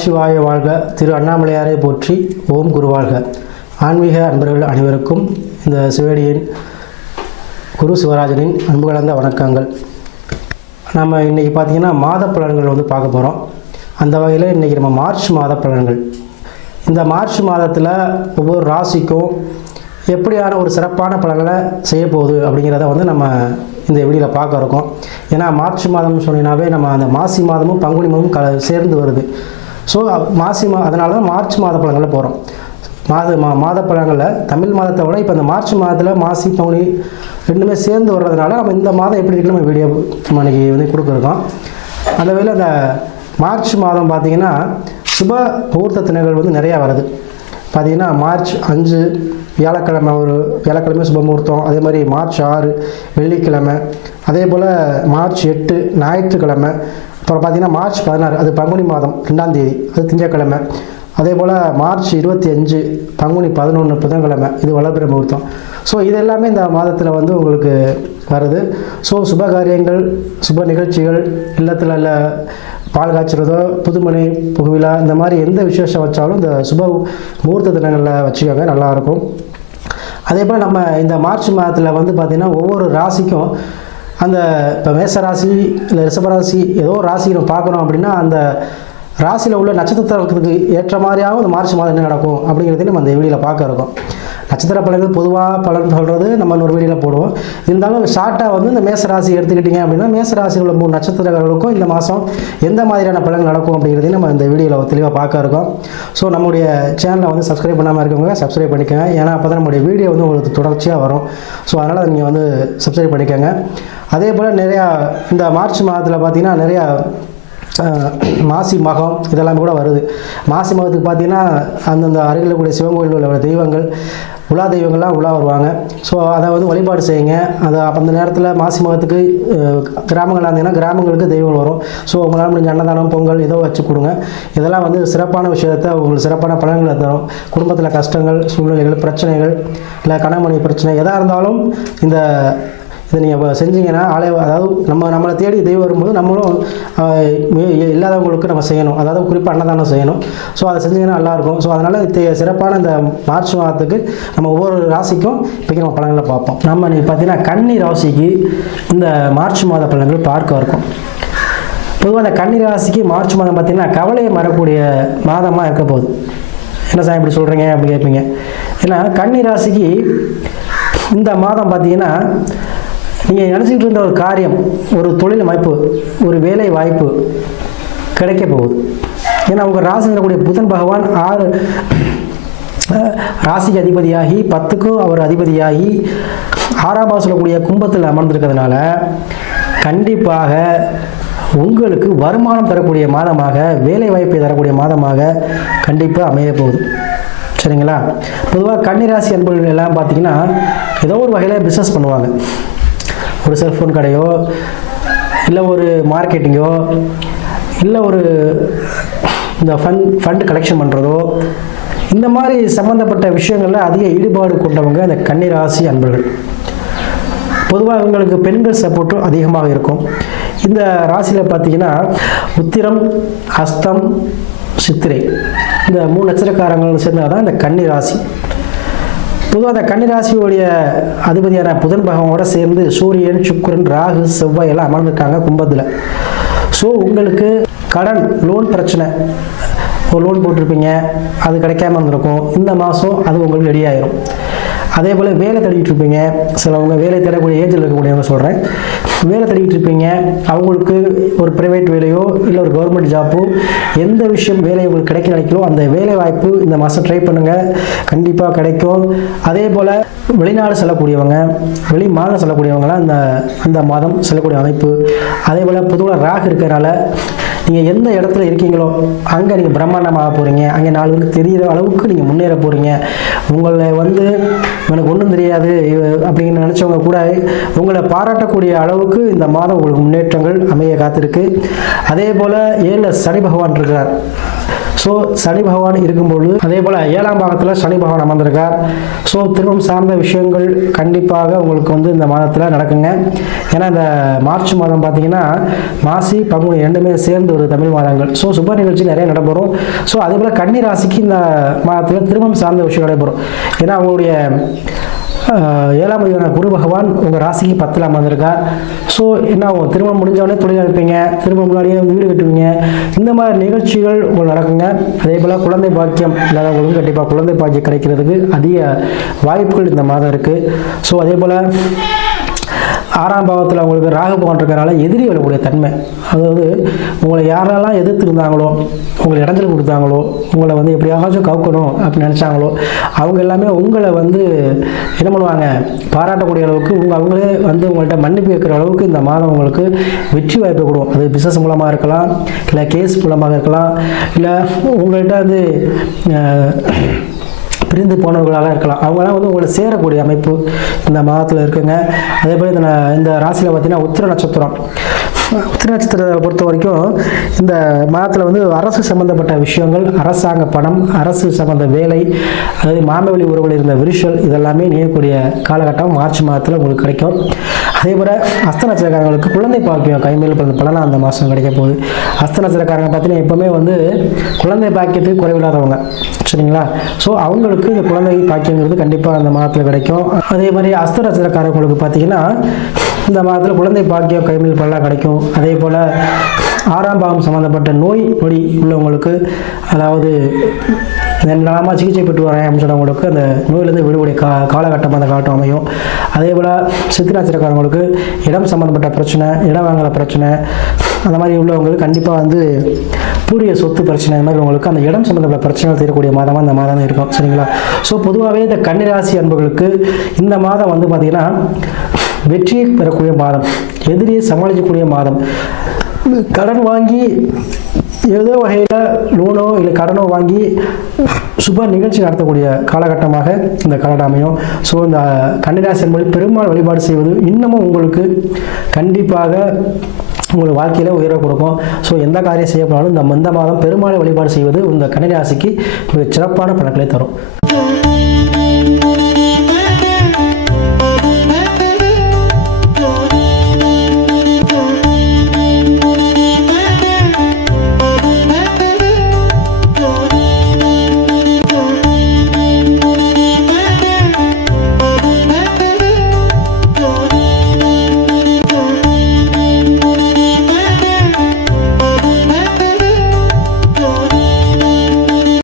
நமசிவாய வாழ்க. திரு அண்ணாமலையாரை போற்றி. ஓம் குருவாழ்க. ஆன்மீக அன்பர்கள் அனைவருக்கும் இந்த சிவடியின் குரு சிவராஜனின் அன்பு கலந்த வணக்கங்கள். நம்ம இன்றைக்கி பார்த்திங்கன்னா மாத பலன்கள் பார்க்க போகிறோம். அந்த வகையில் இன்றைக்கி நம்ம மார்ச் மாத பலன்கள். இந்த மார்ச் மாதத்தில் ஒவ்வொரு ராசிக்கும் எப்படியான ஒரு சிறப்பான பலன்களை செய்ய போகுது அப்படிங்கிறத நம்ம இந்த வீடியோவில் பார்க்க இருக்கோம். ஏன்னா மார்ச் மாதம்னு சொன்னீங்கன்னாவே நம்ம அந்த மாசி மாதமும் பங்குனி மாதமும் சேர்ந்து வருது. ஸோ அதனால தான் மார்ச் மாத பலன்களில் போகிறோம். மாத பலன்களில் தமிழ் மாதத்தை விட இப்போ இந்த மார்ச் மாதத்தில் மாசி பங்குனி ரெண்டுமே சேர்ந்து வர்றதுனால நம்ம இந்த மாதம் எப்படி இருக்குன்னு நம்ம வீடியோ நம்ம இன்றைக்கி கொடுக்குறோம். அந்த வகையில் அந்த மார்ச் மாதம் பார்த்திங்கன்னா சுப முகூர்த்த தினங்கள் நிறையா வருது. பார்த்திங்கன்னா மார்ச் 5 வியாழக்கிழமை, ஒரு வியாழக்கிழமை சுப முகூர்த்தம். அதே மாதிரி மார்ச் 6 வெள்ளிக்கிழமை. அதே போல் மார்ச் 8 ஞாயிற்றுக்கிழமை. அப்புறம் பார்த்திங்கன்னா மார்ச் 16 அது பங்குனி மாதம் 2ஆம் தேதி, அது திங்கட்கிழமை. அதே போல் மார்ச் 25 பங்குனி 11 புதன்கிழமை, இது வளர்பிறை முகூர்த்தம். ஸோ இது எல்லாமே இந்த மாதத்தில் உங்களுக்கு வருது. ஸோ சுப காரியங்கள், சுப நிகழ்ச்சிகள், இல்லத்தில் இல்லை பால் காய்ச்சறதோ, புதுமனை புகுவிழா, இந்த மாதிரி எந்த விசேஷம் வச்சாலும் இந்த சுப முகூர்த்த தினங்களில் வச்சுக்கோங்க, நல்லாயிருக்கும். அதே போல் நம்ம இந்த மார்ச் மாதத்தில் பார்த்திங்கன்னா ஒவ்வொரு ராசிக்கும் அந்த இப்போ மேச ராசி இல்லை ரிஷபராசி ஏதோ ராசி நம்ம பார்க்குறோம் அப்படின்னா அந்த ராசியில் உள்ள நட்சத்திரத்துக்கு ஏற்ற மாதிரியாகவும் இந்த மார்ச் மாதம் என்ன நடக்கும் அப்படிங்கிறதையும் நம்ம அந்த வீடியோவில் பார்க்க இருக்கோம். நட்சத்திர பலன்கள் பொதுவாக பலன் சொல்கிறது நம்ம ஒரு வீடியோவில் போடுவோம். இருந்தாலும் ஷார்ட்டாக இந்த மேச ராசி எடுத்துக்கிட்டிங்க அப்படின்னா மேச ராசியில் உள்ள 3 நட்சத்திரங்களுக்கும் இந்த மாதம் எந்த மாதிரியான பலன்கள் நடக்கும் அப்படிங்கிறதையும் நம்ம இந்த வீடியோவில் தெளிவாக பார்க்க இருக்கோம். ஸோ நம்முடைய சேனலை சப்ஸ்கிரைப் பண்ணாமல் இருக்கவங்க சப்ஸ்கிரைப் பண்ணிக்கோங்க. ஏன்னா அப்போ தான் நம்முடைய வீடியோ உங்களுக்கு தொடர்ச்சியாக வரும். ஸோ அதனால் நீங்கள் சப்ஸ்கிரைப் பண்ணிக்கோங்க. அதே போல் நிறையா இந்த மார்ச் மாதத்தில் பார்த்திங்கன்னா நிறையா மாசி மகம் இதெல்லாம் கூட வருது. மாசி மகத்துக்கு பார்த்திங்கன்னா அந்தந்த அருகில் கூடிய சிவன் கோயிலில் உள்ள தெய்வங்கள், உலா தெய்வங்கள்லாம் உலா வருவாங்க. ஸோ அதை வழிபாடு செய்யுங்க. அதை அந்த நேரத்தில் மாசி மகத்துக்கு கிராமங்களாக இருந்தீங்கன்னா கிராமங்களுக்கு தெய்வங்கள் வரும். ஸோ உங்களால் முடிஞ்ச அன்னதானம், பொங்கல் ஏதோ வச்சு கொடுங்க. இதெல்லாம் சிறப்பான விஷயத்தை உங்களுக்கு சிறப்பான பலன்களை தரும். குடும்பத்தில் கஷ்டங்கள், சூழ்நிலைகள், பிரச்சனைகள், இல்லை கணவன் பிரச்சனை எதாக இருந்தாலும் இதை நீங்கள் செஞ்சீங்கன்னா அதாவது நம்மளை தேடி தெய்வம் வரும்போது நம்மளும் இல்லாதவங்களுக்கு நம்ம செய்யணும். அதாவது குறிப்பாக அன்னதானம் செய்யணும். ஸோ அதை செஞ்சீங்கன்னா நல்லாயிருக்கும். ஸோ அதனால் சிறப்பான இந்த மார்ச் மாதத்துக்கு நம்ம ஒவ்வொரு ராசிக்கும் இப்போ நம்ம பலன்களை பார்ப்போம். நம்ம பார்த்தீங்கன்னா கன்னி ராசிக்கு இந்த மார்ச் மாத பலன்கள் பார்க்க இருக்கும். பொதுவாக அந்த கன்னி ராசிக்கு மார்ச் மாதம் பார்த்திங்கன்னா கவலையை மறக்கூடிய மாதமாக இருக்க போகுது. என்ன சார் இப்படி சொல்கிறீங்க அப்படி கேட்பீங்க. ஏன்னா கன்னி ராசிக்கு இந்த மாதம் பார்த்திங்கன்னா நீங்கள் நினச்சிக்கிட்டு இருந்த ஒரு காரியம், ஒரு தொழில் அமைப்பு, ஒரு வேலை வாய்ப்பு கிடைக்க போகுது. ஏன்னா உங்கள் ராசியில் இருக்கக்கூடிய புதன் பகவான் 6 ராசிக்கு அதிபதியாகி 10க்கும் அவர் அதிபதியாகி 6ஆம் மாதம் சொல்லக்கூடிய கும்பத்தில் அமர்ந்திருக்கிறதுனால கண்டிப்பாக உங்களுக்கு வருமானம் தரக்கூடிய மாதமாக, வேலை வாய்ப்பை தரக்கூடிய மாதமாக கண்டிப்பாக அமைய போகுது. சரிங்களா? பொதுவாக கன்னிராசி அன்பர்கள் எல்லாம் பார்த்திங்கன்னா ஏதோ ஒரு வகையில் பிஸ்னஸ் பண்ணுவாங்க. ஒரு செல்ஃபோன் கடையோ, இல்லை ஒரு மார்க்கெட்டிங்கோ, இல்லை ஒரு இந்த ஃபண்ட் கலெக்ஷன் பண்ணுறதோ, இந்த மாதிரி சம்மந்தப்பட்ட விஷயங்களில் அதிக ஈடுபாடு கொண்டவங்க இந்த கன்னிராசி அன்பர்கள். பொதுவாக இவங்களுக்கு பெண்கள் சப்போர்ட்டும் அதிகமாக இருக்கும். இந்த ராசியில் பார்த்திங்கன்னா உத்திரம், ஹஸ்தம், சித்திரை இந்த 3 நட்சத்திரக்காரங்கள் சேர்ந்தால் தான் இந்த கன்னி ராசி. பொதுவாக அந்த கன்னி ராசியோடைய அதிபதியான புதன் பகவானோட சேர்ந்து சூரியன், சுக்கிரன், ராகு, செவ்வாய் எல்லாம் அமர்ந்திருக்காங்க கும்பத்தில். ஸோ உங்களுக்கு கடன், லோன் பிரச்சனை, ஒரு லோன் போட்டிருப்பீங்க, அது கிடைக்காம இருந்திருக்கும். இந்த மாதம் அது உங்களுக்கு ரெடி ஆயிரும். அதே போல் வேலை தேடிட்டு இருப்பீங்க. சிலவங்க வேலை தேடக்கூடிய ஏஜில் இருக்கக்கூடியவங்க சொல்கிறேன். வேலை தேடிட்டு இருப்பீங்க, அவங்களுக்கு ஒரு ப்ரைவேட் வேலையோ இல்லை ஒரு கவர்மெண்ட் ஜாப்போ, எந்த விஷயம் வேலை உங்களுக்கு கிடைக்க நினைக்கிறோம் அந்த வேலை வாய்ப்பு இந்த மாதம் ட்ரை பண்ணுங்கள், கண்டிப்பாக கிடைக்கும். அதே போல் வெளிநாடு செல்லக்கூடியவங்க, வெளி மாநிலம் செல்லக்கூடியவங்களாம் இந்த மாதம் செல்லக்கூடிய அமைப்பு. அதே போல் பொதுவாக ராகு இருக்கிறனால நீங்கள் எந்த இடத்துல இருக்கீங்களோ அங்கே நீங்கள் பிரம்மாண்டமாக போகிறீங்க. அங்கே 4 பேருக்கு தெரிகிற அளவுக்கு நீங்கள் முன்னேற போகிறீங்க. உங்களை இவனுக்கு ஒன்றும் தெரியாது அப்படின்னு நினச்சவங்க கூட உங்களை பாராட்டக்கூடிய அளவுக்கு இந்த மாதம் உங்களுக்கு முன்னேற்றங்கள் அமைய காத்திருக்கு. அதே போல் 7 சனி பகவான் இருக்கிறார். ஸோ சனி பகவான் இருக்கும்பொழுது அதே போல் 7ஆம் பாகத்தில் சனி பகவான் அமர்ந்திருக்கார். ஸோ திருமணம் சார்ந்த விஷயங்கள் கண்டிப்பாக உங்களுக்கு வந்து இந்த மாதத்தில் நடக்குங்க. ஏன்னா இந்த மார்ச் மாதம் பார்த்தீங்கன்னா மாசி பங்குனி 2மே சேர்ந்து ஒரு தமிழ் மாதங்கள். ஸோ சுப நிகழ்ச்சி நிறைய நடைபெறும். ஸோ அதே போல் கன்னி ராசிக்கு இந்த மாதத்தில் திருமணம் சார்ந்த விஷயம் நடைபெறும். ஏன்னா அவங்களுடைய 7ஆம் அதிபதியான குரு பகவான் உங்கள் ராசிக்கு 10ல் அமர்ந்திருக்கார். ஸோ என்ன ஆகும், திருமணம் முடிஞ்சவொடனே தொழில் அமைப்பீங்க, திரும்ப முன்னாடியே வீடு கட்டுவீங்க, இந்த மாதிரி நிகழ்ச்சிகள் உங்களுக்கு நடக்குங்க. அதே போல் குழந்தை பாக்கியம் இல்லாதவங்களுக்கும் கண்டிப்பாக குழந்தை பாக்கியம் கிடைக்கிறதுக்கு அதிக வாய்ப்புகள் இந்த மாதம் இருக்குது. ஸோ அதே போல் 6ஆம் பாவத்தில் உங்களுக்கு ராகு பகவான் இருக்கிறனால எதிரி வரக்கூடிய தன்மை, அதாவது உங்களை யாரெல்லாம் எதிர்த்து இருந்தாங்களோ, உங்களை இடைஞ்சல் கொடுத்தாங்களோ, உங்களை வந்து எப்படியாச்சும் கவுக்கணும் அப்படின்னு நினச்சாங்களோ, அவங்க எல்லாமே உங்களை வந்து என்ன பண்ணுவாங்க, பாராட்டக்கூடிய அளவுக்கு அவங்களே வந்து உங்கள்கிட்ட மன்னிப்பு வைக்கிற அளவுக்கு இந்த மாதம் உங்களுக்கு வெற்றி வாய்ப்பு கொடுக்கும். அது பிஸ்னஸ் மூலமாக இருக்கலாம், இல்லை கேஸ் மூலமாக இருக்கலாம், இல்லை உங்கள்கிட்ட வந்து பிரிந்து போனவர்களாக இருக்கலாம். அவங்களாம் வந்து உங்களை சேரக்கூடிய அமைப்பு இந்த மாதத்தில் இருக்குங்க. அதே போல் இந்த ராசியில் பார்த்தீங்கன்னா உத்திர நட்சத்திரம் நட்சத்திரத்தை பொறுத்த வரைக்கும் இந்த மாதத்தில் வந்து அரசு சம்பந்தப்பட்ட விஷயங்கள், அரசாங்க பணம், அரசு சம்பந்த வேலை, அதாவது மாமவெளி உறவில் இருந்த விரிசல் இதெல்லாமே நீங்கக்கூடிய காலகட்டம் மார்ச் மாதத்தில் உங்களுக்கு கிடைக்கும். அதே போல் அஸ்த நட்சத்திரக்காரங்களுக்கு குழந்தை பாக்கியம் கைமேல் பலனாக அந்த மாதம் கிடைக்க போகுது. அஸ்த நட்சத்திரக்காரங்க பார்த்தீங்கன்னா எப்போவுமே வந்து குழந்தை பாக்கியத்துக்கு குறைவில்லாதவங்க, சரிங்களா? ஸோ அவங்களுக்கு இந்த குழந்தை பாக்கியங்கிறது கண்டிப்பாக அந்த மாதத்தில் கிடைக்கும். அதே மாதிரி அஸ்த நட்சத்திரக்காரங்களுக்கு பார்த்தீங்கன்னா இந்த மாதத்தில் குழந்தை பாக்கியம் கைமேல் பலனாக கிடைக்கும். அதே போல் 6ஆம் பாவம் சம்மந்தப்பட்ட நோய் நொடி உள்ளவங்களுக்கு, அதாவது நலமாக சிகிச்சை பெற்று வரேன் அப்படின்னு சொன்னவங்களுக்கு அந்த நோயிலிருந்து விடுபடைய காலகட்டம் அந்த காலட்டம் அமையும். அதே போல் சித்திரை நட்சத்திரக்காரங்களுக்கு இடம் சம்மந்தப்பட்ட பிரச்சனை, இடம் வாங்குற பிரச்சனை, அந்த மாதிரி உள்ளவங்களுக்கு கண்டிப்பாக வந்து பூரிய சொத்து பிரச்சனை, இந்த மாதிரி உங்களுக்கு அந்த இடம் சம்மந்தப்பட்ட பிரச்சனைகள் தீரக்கூடிய மாதமாக இந்த மாதம் இருக்கும், சரிங்களா? ஸோ பொதுவாகவே இந்த கன்னிராசி அன்பர்களுக்கு இந்த மாதம் வந்து பார்த்திங்கன்னா வெற்றியை பெறக்கூடிய மாதம், எதிரியை சமாளிக்கக்கூடிய மாதம். கடன் வாங்கி ஏதோ வகையில் லோனோ இல்லை கடனோ வாங்கி சுப நிகழ்ச்சி நடத்தக்கூடிய காலகட்டமாக இந்த காலகட்டம் அமையும். ஸோ இந்த கன்னிராசி என்பது பெருமாள் வழிபாடு செய்வது இன்னமும் உங்களுக்கு கண்டிப்பாக உங்கள் வாழ்க்கையில் உயர கொடுக்கும். ஸோ எந்த காரியம் செய்யப்படாலும் இந்த மாதம் பெருமாளை வழிபாடு செய்வது இந்த கன்னிராசிக்கு மிக சிறப்பான பலன்களை தரும்.